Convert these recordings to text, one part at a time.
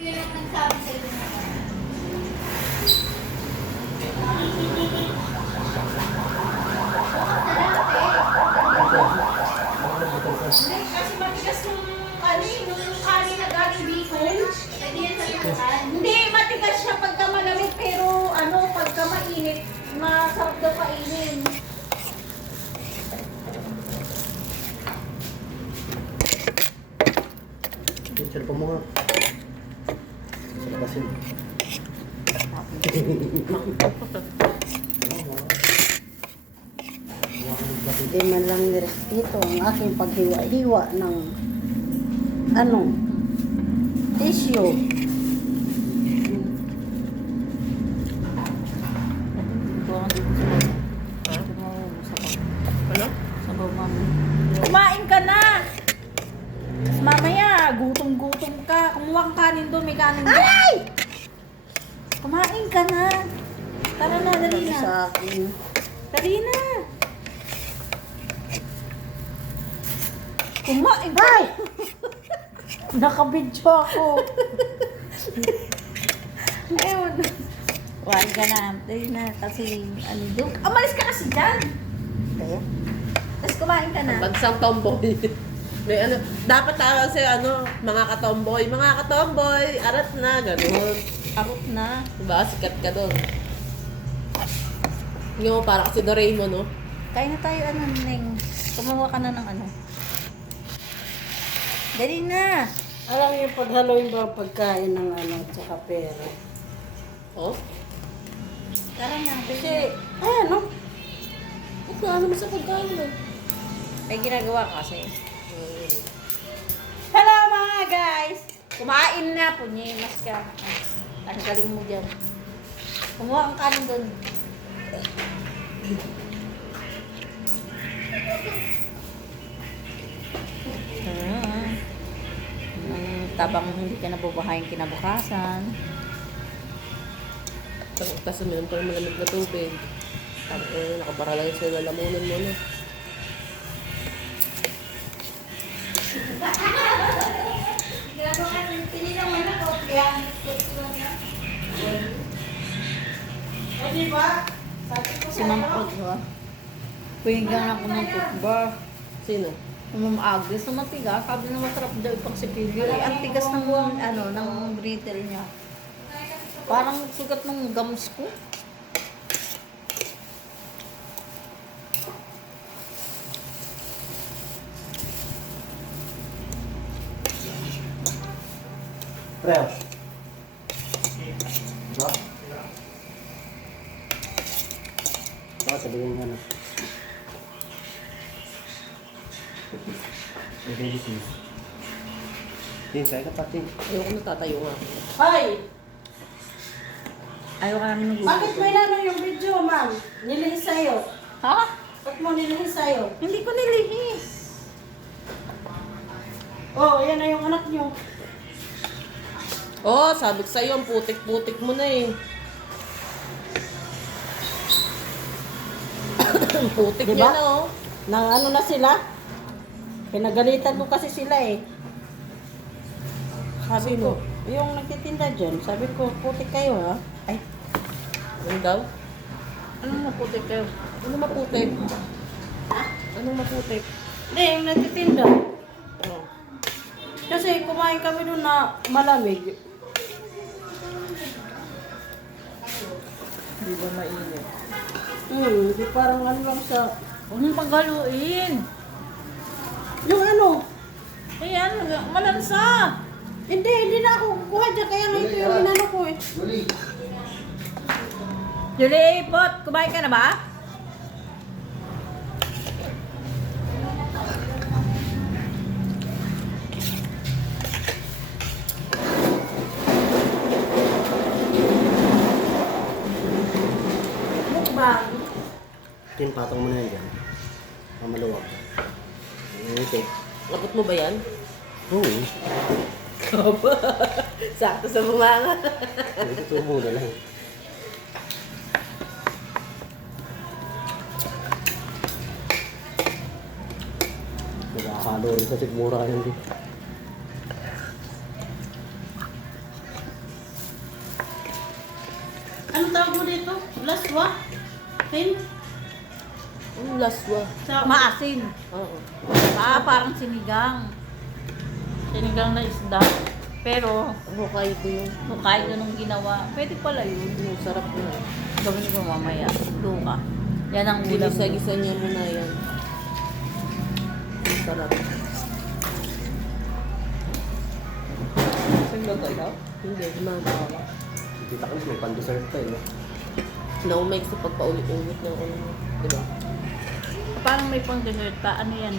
Yun ang nagsabi sa inyo. Kasi matigas yung yung kanin na galing Bicol. Pwede yan sa tukan. Hindi, matigas siya pagka malamig pero pagka mainit, masarap daw kainin. Picture pa mo nga. Sa labasin. Hindi man lang nirespeto ang aking paghiwa-hiwa ng tissue. Ano? Kumain ka na! Tapos mamaya, gutom-gutom ka. Kumuha kang kanin doon, may kanin doon. Ay! Kumain ka na. Tara na, dali na. Sa akin. Dali na. Kumain ka. Ay! Nakabidyo ako. Ayun. Kumain ka na. Dali na. Kasi, doon. Amalis ka kasi dyan. Kaya? Tapos kumain ka na. Bagsang tomboy. May dapat tawag sa mga katomboy. Mga katomboy, arat na, ganun. Arot na. Diba? Sikat ka doon. Yung parang si Doraemon, no? Kain na tayo, Neng. Kumuha ka na ng Dali na. Alam niyo, paghaloin ba ang pagkain ng tsaka pera? Oh? Tara na. Kasi, ayan, Huwag na naman sa pagkain, no? May ginagawa ka kasi. Hello mga guys! Kumain na. Punyimas ka. Ang galing mo dyan. Kumuha kang kanin doon. Tabang hindi ka nabubahayin kinabukasan. Tapos uminom pa ng malamig na tubig. Nakabara lang sa lalamunan mo, no? Tinilang mo na ko. Kaya, di ba? Sabi ko Si Ma'am Pudwa. Pwinggan ako ng toothbrush. Sino? Ma'am Agnes na matigas. Sabi na masarap daw itong sipilyo. Eh, ang tigas ng, ng brittle niya. Parang sugat ng gums ko. Preo. Diba? Sabihin nga na. Okay, sis. Tin, kaya ka pati. Ayoko na tatayo nga. Ay! Ayaw ka namin nag Bakit may yung video, ma'am? Nilihis sa'yo. Ha? Ba't mo nilihis sa'yo? Hindi ko nilihis. Oh, yan na yung anak niyo. Oh, sabi ko sa'yo, ang putik-putik mo na eh. Ang putik Diba? niya na, oh. Nang na sila? Pinagalitan ko kasi sila eh. Sabi ko, yung nagtitinda dyan, sabi ko, putik kayo ha? Ay, Ano daw? Anong maputik kayo? Ano maputik? Anong maputik? hindi, yung nagtitinda. Oh. Kasi kumain kami doon na malamig. Hindi ba mainit? Di parang lang sa... Huwag mong paghaluin. Yung Ayan, malansa. hindi na ako kukuha dyan, kaya nga ito yung inano ko eh. Julie, Pot, kumain ka na ba? Mukbang. Tin, patong mo na yan dyan. Mamaluwag. Itik. Abot mo ba yan? Oo. Kaba. Sakto sa bunganga. Ito mo na lang. Nagkakalo rin sa sigmura yan din. Anong tawag mo dito? Laswa? Hin? Ang laswa. Maasin. Oo. Parang sinigang. Sinigang na isda. Pero, Hokkaido yun. Hokkaido nung ginawa. Pwede pala yun. Yung sarap na. Gawin ko mamaya. Luka. Yan ang ulam. Ginisa-gisa niya muna yan. Ang sarap. Sino ba ikaw? Hindi, gumagawa. Kita ko may pan-dessert pa eh. Naumay sa pagpaulit-ulit ng ano. Diba? Parang may pang dessert pa. Ano yan?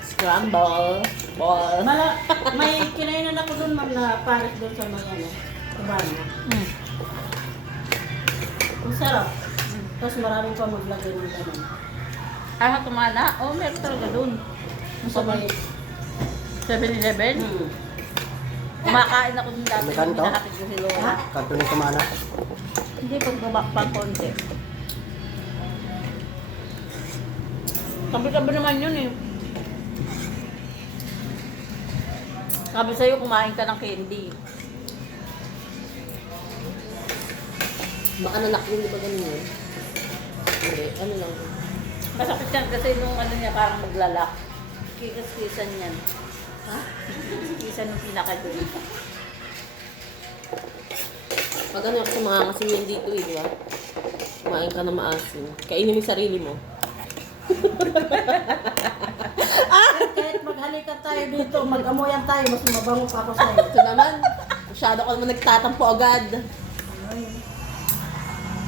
Scramble. Ball. May kinainan ako doon ma'am na pares doon sa mga ano. Kubana. Mm. Ang sarap. Tapos marami pa maglagay ng ganun. Ah, tumana? Oh, meron talaga dun. Sa may... 7-Eleven? Kumakain ako dun dati. Magkano to? Pinakatid ko si Lola. Kanto ng Tamana. Hindi, pagbabak pa konti. Tabi-tabi naman yun eh. Sabi sa'yo, kumain ka ng candy. Baka nalak yun, di ba ganun yun? Hindi, ano lang. Masakit yan kasi nung ano niya parang maglalak. Kikis-kisan yan. Ha? Kikis-kisan nung pinaka-duli. Pag ano ako sa mga asin yan dito eh, di ba? Kumain ka na maasin. Kainin mo yung sarili mo. Kahit maghalikan tayo dito, mag-amoyan tayo, mas mabango pa ako sa'yo. Ito naman, masyado ka naman nagtatampo agad.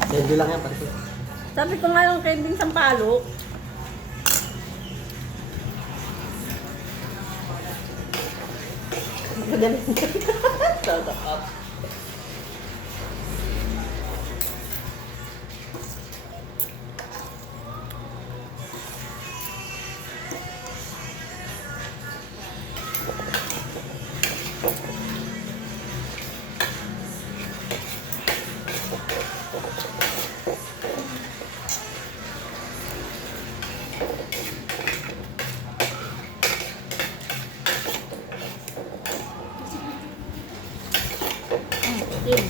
Candy lang yan, pati. Sabi ko nga yung candy sampalo. Magaling. Shut up. Yun.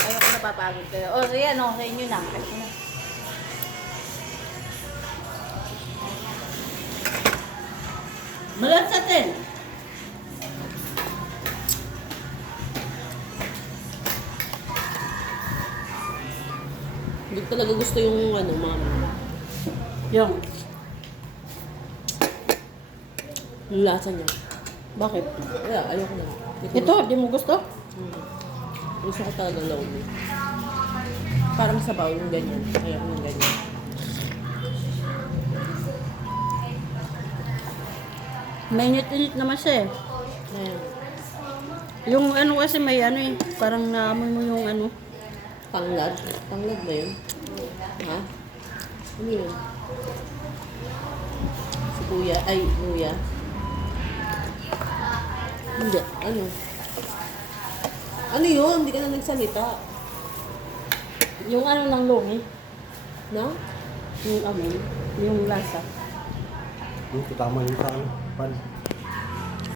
Ayaw ko napapagod kayo. O, sige, ano, sa inyo na. Kasi na. Malat sa atin. Hindi ko talaga gusto yung ano, mama. Yung. Yung lasa niya. Bakit? Wala, ayoko na. Ito, di mo gusto? Gusto ko talaga lonely. Parang sabaw yung ganyan. Ayaw ng ganyan. Mainit-init naman siya eh. Ayan. Yung ano kasi may ano eh, parang naamoy mo yung ano. Tanglad. Tanglad ba yun? Ha? Ano yun? Si kuya. Ay, luya. Hindi. Ano? Ano yun? Hindi ka na nagsalita. Yung ano ng lungi, Na? yung amoy, yung lasa. Tama yung sa ano. Pan.